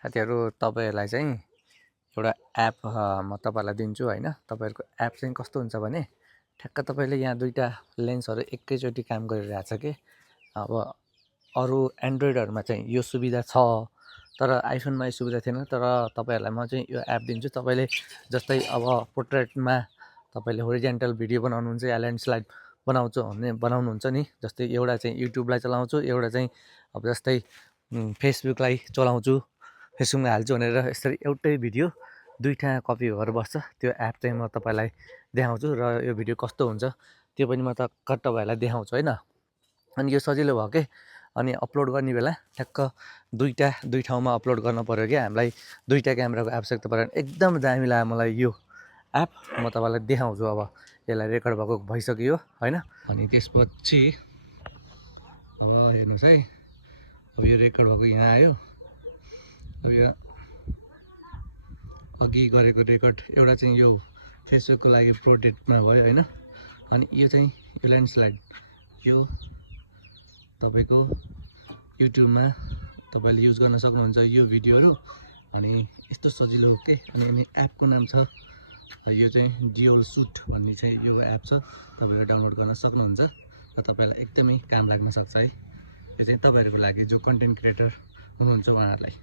साथीहरू तपाईहरुलाई चाहिँ एउटा एप म तपाईहरुलाई दिन्छु हैन। तपाईहरुको एप चाहिँ कस्तो हुन्छ भने ठ्याक्क तपाईले यहाँ दुईटा लेन्सहरु एकैचोटी काम गरिरहेछ के। अब अरु एन्ड्रोइडहरुमा चाहिँ यो सुविधा छ तर आइफोनमा यो सुविधा थिएन। तर तपाईहरुलाई म चाहिँ यो एप दिन्छु। तपाईले जस्तै अब पोर्ट्रेटमा तपाईले होरिजेन्टल भिडियो बनाउनुहुन्छ या ल्यान्डस्लाइड बनाउनुहुन्छ नि। जस्तै एउटा चाहिँ युट्युबलाई चलाउँछु, एउटा चाहिँ अब जस्तै फेसबुकलाई चलाउँछु, फेसबुकमा हाल्छु भनेर यसरी एउटै भिडियो दुईटा कपी भएर बस्छ। त्यो एप चाहिँ म तपाईलाई देखाउँछु र यो भिडियो कस्तो हुन्छ त्यो पनि म तपाईहरुलाई देखाउँछु हैन। अनि यो सजिलो भयो के। अनि अपलोड गर्ने बेला ठ्याक्क दुई ठाउँमा अपलोड गर्न पर्यो के। हामीलाई दुईटा क्यामेराको आवश्यकता परेन। एकदम दामी लाग्यो मलाई यो एप। म तपाईलाई देखाउँछु। अब यसलाई रेकर्ड भएको भइसक्यो हैन। अनि त्यसपछि अब हेर्नुस् है। अब यो रेकर्ड भएको यहाँ आयो। अब यो अघि गरेको रेकर्ड एउटा चाहिँ यो फेसबुकको लागि पोर्ट्रेटमा भयो हैन। अनि यो चाहिँ यो ल्यान्डस्लाइड यो तपाईको युट्युबमा तपाईले युज गर्न सक्नुहुन्छ यो भिडियोहरु। अनि यस्तो सजिलो हो के। अनि एपको नाम छ यो चाहिँ ड्युअल सुट भन्ने चाहिँ यो एप छ। तपाईले डाउनलोड गर्न सक्नुहुन्छ र तपाईलाई एकदमै काम लाग्न सक्छ है। यो चाहिँ तपाईहरुको लागि जो कन्टेन्ट क्रिएटर हुनुहुन्छ उहाँहरुलाई।